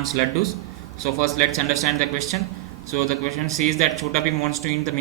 wants Ladoos. So first let's understand the question. So the question says that Chota Bheem wants to eat the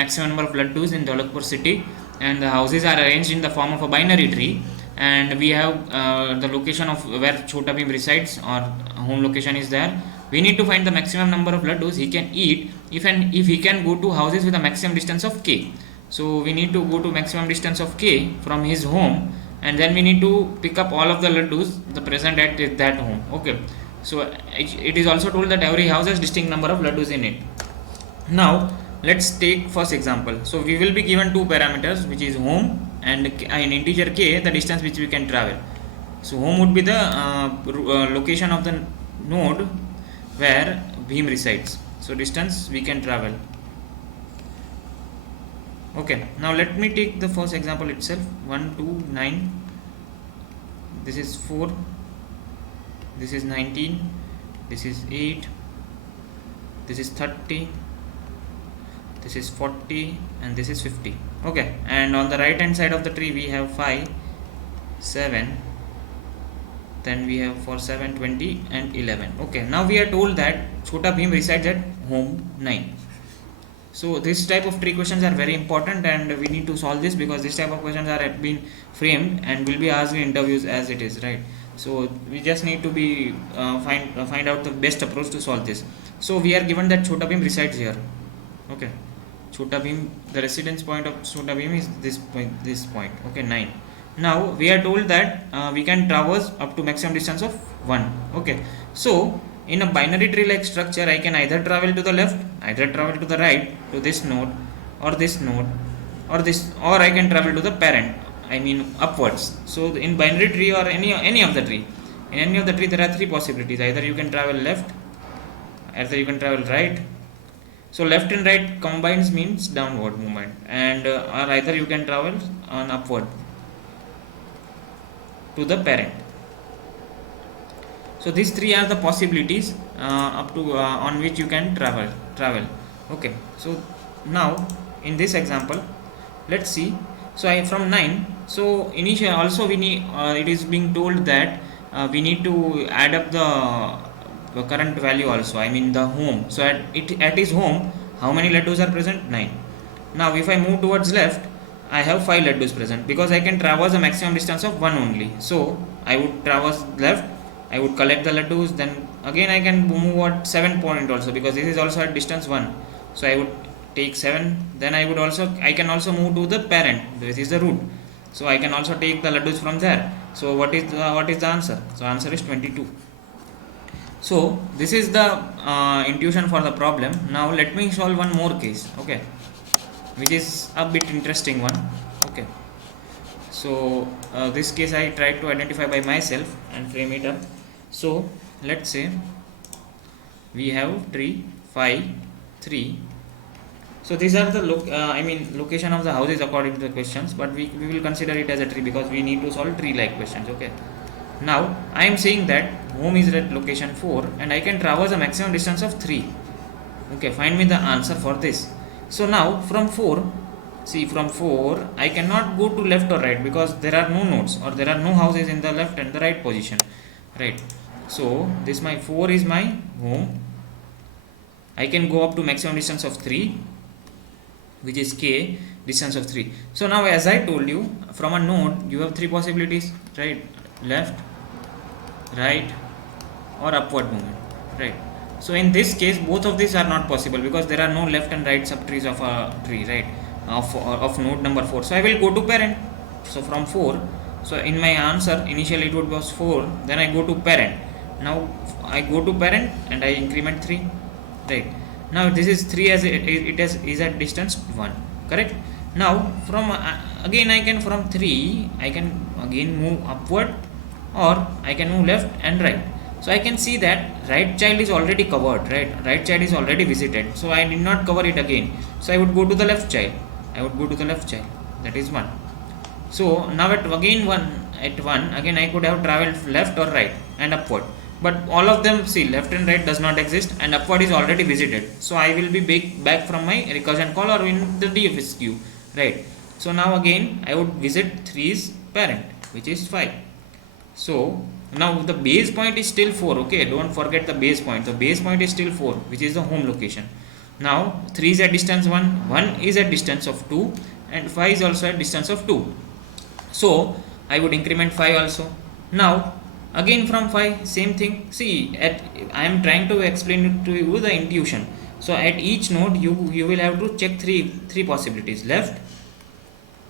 maximum number of Ladoos in Dholakpur city, and the houses are arranged in the form of a binary tree, and we have the location of where Chota Bheem resides, or home location is there. We need to find the maximum number of Ladoos he can eat if he can go to houses with a maximum distance of k. So we need to go to maximum distance of k from his home, and then we need to pick up all of the Ladoos the present at that home. Okay, so it is also told that every house has distinct number of Ladoos in it. Now let's take first example. So we will be given two parameters, which is home and an integer k, the distance which we can travel. So home would be the location of the node where Bheem resides. So distance we can travel. Okay, now let me take the first example itself. 1, 2, 9. This is 4. This is 19. This is 8. This is 30. This is 40, and this is 50. Okay, and on the right hand side of the tree we have 5, 7. Then we have for 7, 20 and 11. Okay, now we are told that Chota Bheem resides at home 9. So this type of tree questions are very important, and we need to solve this because this type of questions are been framed and will be asked in interviews as it is, right? So we just need to be find out the best approach to solve this. So we are given that Chota Bheem resides here. Okay, Chota Bheem, the residence point of Chota Bheem is this point. Okay, 9. Now we are told that we can traverse up to maximum distance of 1. Okay, so in a binary tree like structure, I can either travel to the left, either travel to the right, to this node, or this node, or this, or I can travel to the parent, I mean upwards. So in binary tree or any of the tree, in any of the tree there are three possibilities. Either you can travel left, either you can travel right. So left and right combines means downward movement, and or either you can travel on upward to the parent. So these three are the possibilities up to on which you can travel. Okay, so now in this example, let's see. So I from 9. So initially also we need it is being told that we need to add up the current value also, I mean the home. So at his home, how many Ladoos are present? 9. Now if I move towards left, I have 5 Ladoos present because I can traverse a maximum distance of 1 only. So I would traverse left, I would collect the Ladoos, then again I can move at 7 point also because this is also at distance 1. So I would take 7, then I can also move to the parent, this is the root. So I can also take the Ladoos from there. So what is the answer? So answer is 22. So this is the intuition for the problem. Now let me solve one more case, okay, which is a bit interesting one. Okay, so this case I tried to identify by myself and frame it up. So let's say we have tree 5, 3. So these are the location of the houses according to the questions, but we will consider it as a tree because we need to solve tree like questions. Okay, now I am saying that home is at location 4 and I can traverse a maximum distance of 3. Okay, find me the answer for this. So now from 4, see, from 4 I cannot go to left or right because there are no nodes or there are no houses in the left and the right position, right? So this my 4 is my home. I can go up to maximum distance of 3, which is k, distance of 3. So now as I told you, from a node you have three possibilities, right? Left, right, or upward movement, right? So in this case both of these are not possible because there are no left and right subtrees of a tree, right, of node number 4. So I will go to parent. So from 4, so in my answer initially it was 4, then I go to parent. Now I go to parent and I increment 3, right? Now this is 3 as it is at distance 1, correct? Now from again I can from 3 I can again move upward or I can move left and right. So I can see that right child is already covered, right child is already visited, so I did not cover it again. So I would go to the left child, that is 1. So now at 1 again I could have traveled left or right and upward, but all of them, see, left and right does not exist and upward is already visited. So I will be back from my recursion call or in the DFSQ, right? So now again I would visit 3's parent, which is 5. So Now the base point is still 4. Okay, don't forget the base point. The base point is still 4, which is the home location. Now 3 is at distance 1, 1 is at distance of 2, and 5 is also at distance of 2. So I would increment 5 also. Now again from 5, same thing. See, I am trying to explain to you the intuition. So at each node you will have to check three possibilities: left,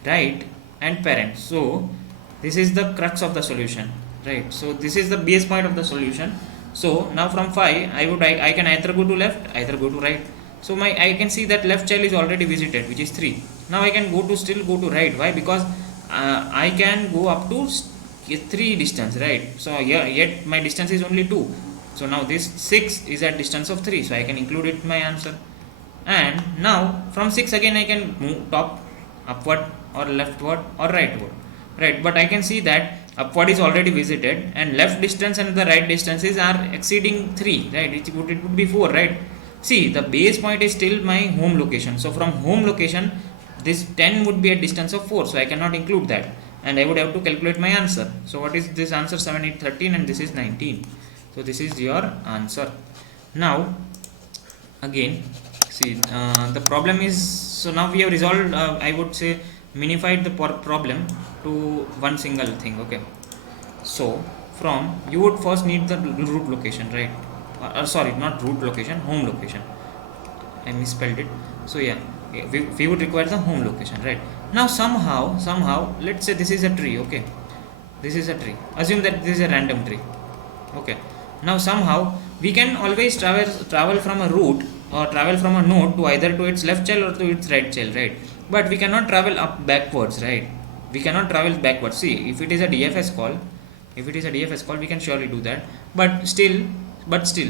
right, and parent. So this is the crux of the solution, right? So this is the base point of the solution. So now from 5 I can either go to left, either go to right. So I can see that left child is already visited, which is 3. Now I can still go to right. Why? Because I can go up to 3 distance, right? So yet my distance is only 2. So now this 6 is at distance of 3, so I can include it in my answer. And now from 6 again I can move top, upward, or leftward, or rightward, right? But I can see that upward is already visited, and left distance and the right distances are exceeding 3, right? It would be 4, right? See, the base point is still my home location. So from home location, this 10 would be at distance of 4, so I cannot include that, and I would have to calculate my answer. So what is this answer? 7, 8, 13, and this is 19. So this is your answer. Now again, see, the problem is, so now we have resolved, I would say minified the problem to one single thing. Okay, so from, you would first need the root location, right? Sorry, not root location, home location. I misspelled it. So yeah, we would require the home location, right? Now somehow let's say this is a tree. Okay, this is a tree. Assume that this is a random tree. Okay, now somehow we can always travel from a route, or travel from a node to either to its left child or to its right child, right? But we cannot travel up backwards, right? We cannot travel backwards. See, if it is a DFS call, we can surely do that. But still,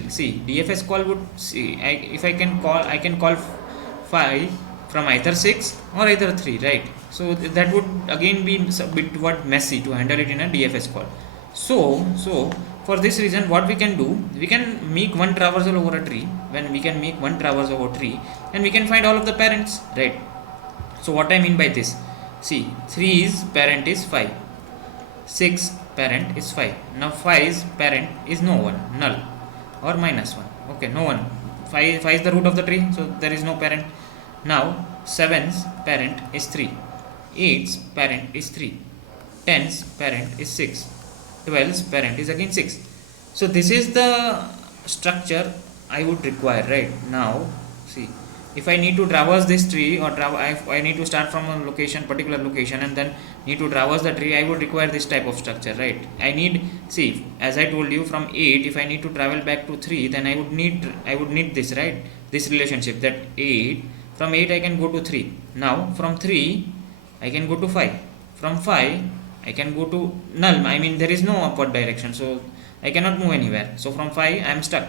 see, DFS call would, see, I can call 5 from either 6 or either 3, right? So that would again be a bit messy to handle it in a DFS call. So for this reason, what we can do, we can make one traversal over a tree. When we can make one traversal over a tree, and we can find all of the parents, right? So what I mean by this, see, 3's parent is 5, 6 parent is 5. Now 5's parent is no one, null, or -1. Okay, no one. 5 is the root of the tree, so there is no parent. Now 7's parent is 3, 8's parent is 3, 10's parent is 6, 12's parent is again 6. So this is the structure I would require, right? Now see, if I need to traverse this tree, or I need to start from a location, particular location, and then need to traverse the tree, I would require this type of structure, right? I need, see, as I told you, from 8, if I need to travel back to 3, then I would need this, right? This relationship, that 8, from 8 I can go to 3. Now from 3 I can go to 5. From 5 I can go to null. I mean, there is no upward direction, so I cannot move anywhere. So from 5 I am stuck.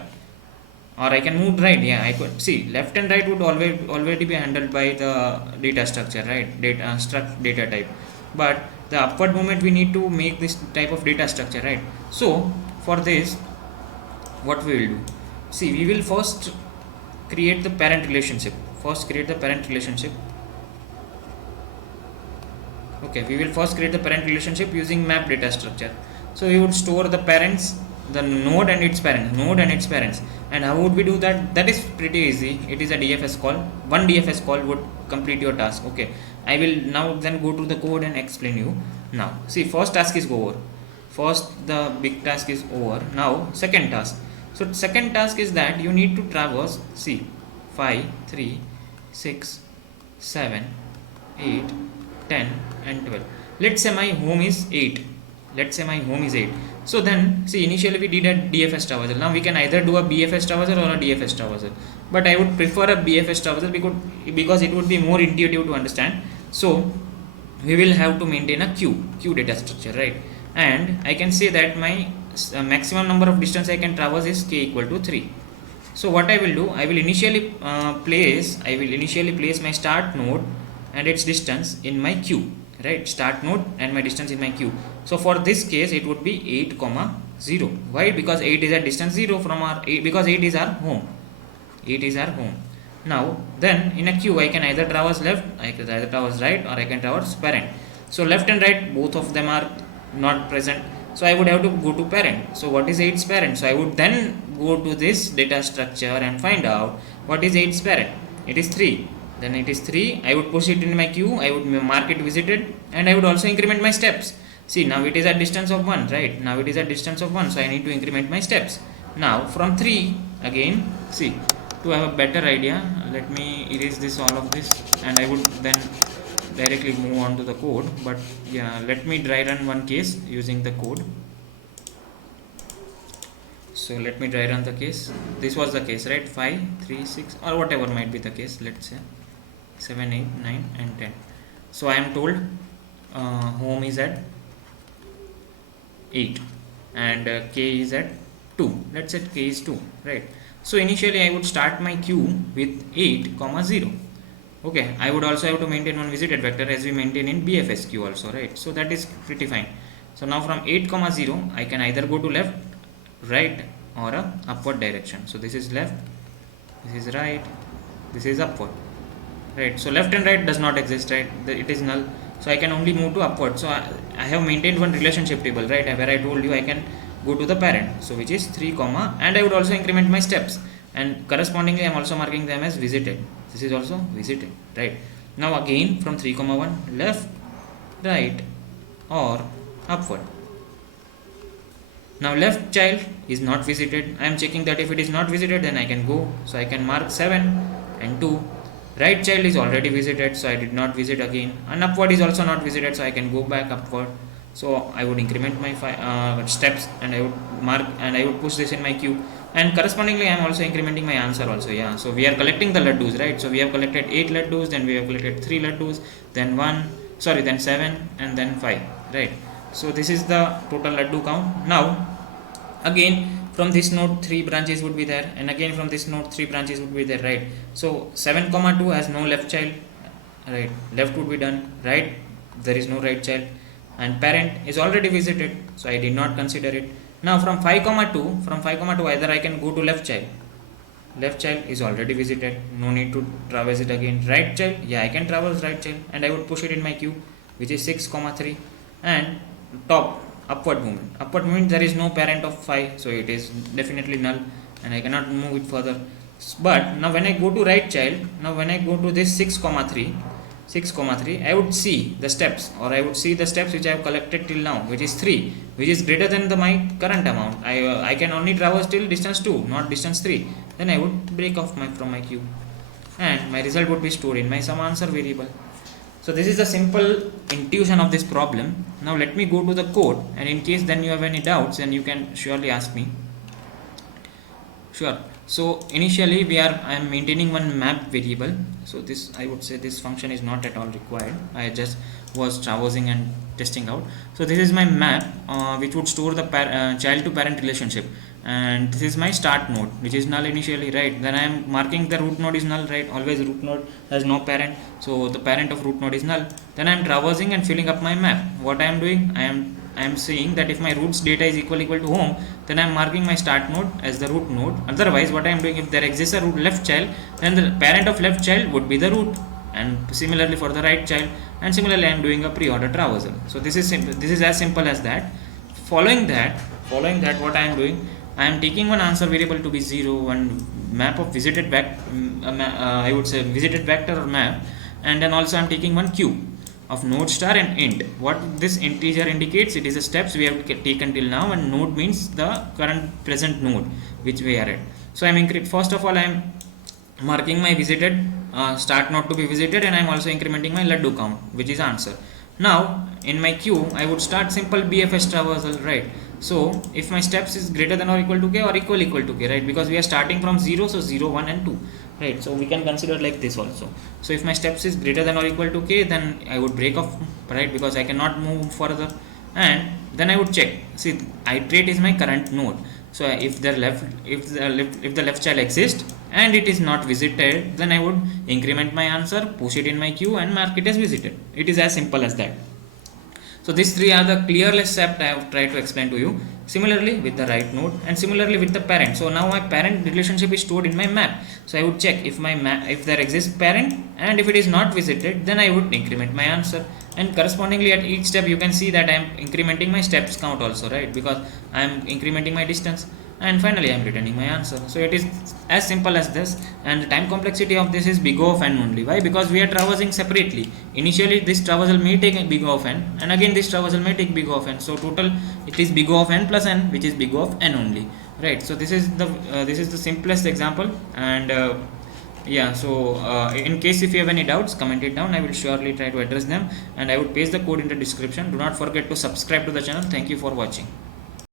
Or I can move right. Yeah, I could see left and right would already be handled by the data structure, right? Data type. But the upward movement, we need to make this type of data structure, right? So for this, what we will do? See, we will first create the parent relationship. Okay, we will first create the parent relationship using map data structure. So we would store the parents, the node and its parents. And how would we do that? That is pretty easy. It is a DFS call. One DFS call would complete your task. Okay, I will now then go to the code and explain you. Now see, first task is over. First, the big task is over. Now second task. So second task is that you need to traverse, see, 5, 3, 6, 7, 8, 10 and 12. Let's say my home is 8. So then, see, initially we did a DFS traversal. Now we can either do a BFS traversal or a DFS traversal. But I would prefer a BFS traversal because it would be more intuitive to understand. So we will have to maintain a queue data structure, right? And I can say that my maximum number of distance I can traverse is k equal to 3. So what I will do, I will initially place my start node and its distance in my queue, right? Start node and my distance in my queue. So for this case, it would be 8, 0. Why? Because 8 is at distance 0 from our 8, because 8 is our home. Now then in a queue, I can either traverse left, I can either traverse right, or I can traverse parent. So left and right, both of them are not present. So I would have to go to parent. So what is 8's parent? So I would then go to this data structure and find out what is 8's parent. It is 3. Then it is 3. I would push it in my queue. I would mark it visited, and I would also increment my steps. See, now it is at distance of 1, right? Now it is at distance of 1, so I need to increment my steps. Now from 3 again, see, to have a better idea, let me erase this, all of this, and I would then directly move on to the code. But yeah, let me dry run one case using the code. So let me dry run the case. This was the case, right? 5, 3, 6, or whatever might be the case. Let's say 7, 8, 9 and 10. So I am told home is at 8 and k is at 2. Let's say k is 2, right? So initially I would start my queue with 8, 0. Okay, I would also have to maintain one visited vector as we maintain in BFS queue also, right? So that is pretty fine. So now from 8, 0, I can either go to left, right, or a upward direction. So this is left, this is right, this is upward, right? So left and right does not exist, right? It is null. So I can only move to upward. So I have maintained one relationship table, right, where I told you I can go to the parent, so which is 3, and I would also increment my steps, and correspondingly I am also marking them as visited. This is also visited, right? Now again from 3, 1, left, right, or upward. Now left child is not visited. I am checking that if it is not visited, then I can go. So I can mark 7 and 2. Right child is already visited, so I did not visit again. And upward is also not visited, so I can go back upward. So I would increment my steps, and I would mark, and I would push this in my queue. And correspondingly, I am also incrementing my answer also. Yeah. So we are collecting the Ladoos, right? So we have collected 8 Ladoos, then we have collected 3 Ladoos, then 7, and then 5, right? So this is the total Ladoo count. Now again from this node 3 branches would be there, and again from this node 3 branches would be there, right? So 7, 2 has no left child, right? Left would be done, right? There is no right child, and parent is already visited, so I did not consider it. Now from 5, 2, either I can go to left child. Left child is already visited, no need to traverse it again. Right child, yeah, I can traverse right child, and I would push it in my queue, which is 6, 3, and top upward movement, there is no parent of 5, so it is definitely null, and I cannot move it further. But now when I go to right child, now when I go to this 6, 3, I would see the steps, or I would see the steps which I have collected till now, which is 3, which is greater than my current amount. I can only traverse till distance 2, not distance 3. Then I would break off from my queue, and my result would be stored in my some answer variable. So this is the simple intuition of this problem. Now let me go to the code, and in case then you have any doubts, then you can surely ask me. Sure. So initially I am maintaining one map variable. So this, I would say this function is not at all required. I just was traversing and testing out. So this is my map which would store the child to parent relationship, and this is my start node, which is null initially, right? Then I am marking the root node is null, right? Always root node has no parent, so the parent of root node is null. Then I am traversing and filling up my map. What I am doing, I am saying that if my roots data is equal to home, then I am marking my start node as the root node. Otherwise, what I am doing, if there exists a root left child, then the parent of left child would be the root, and similarly for the right child, and similarly I am doing a pre-order traversal. So this is simple. This is as simple as that. Following that, what I am doing, I am taking one answer variable to be 0, one map of visited vector, I would say visited vector or map, and then also I am taking one queue of node star and int. What this integer indicates, it is the steps we have taken till now, and node means the current present node which we are at. So I am first of all I am marking my visited start node to be visited, and I am also incrementing my Ladoo count, which is answer. Now in my queue I would start simple BFS traversal, right? So if my steps is greater than or equal to k, or equal to k, right? Because we are starting from 0, so 0, 1 and 2, right? So we can consider like this also. So if my steps is greater than or equal to k, then I would break off, right? Because I cannot move further, and then I would check. See, iterate is my current node. So if the left child exists and it is not visited, then I would increment my answer, push it in my queue, and mark it as visited. It is as simple as that. So these three are the clearest steps I have tried to explain to you. Similarly with the right node, and similarly with the parent. So now my parent relationship is stored in my map. So I would check if my map, if there exists parent, and if it is not visited, then I would increment my answer. And correspondingly at each step you can see that I am incrementing my steps count also, right? Because I am incrementing my distance, and finally I am returning my answer. So it is as simple as this, and the time complexity of this is big O of n only. Why? Because we are traversing separately. Initially this traversal may take big O of n, and again this traversal may take big O of n. So total it is big O of n plus n, which is big O of n only, right? So this is the simplest example. And yeah, so in case if you have any doubts, comment it down. I will surely try to address them, and I would paste the code in the description. Do not forget to subscribe to the channel. Thank you for watching.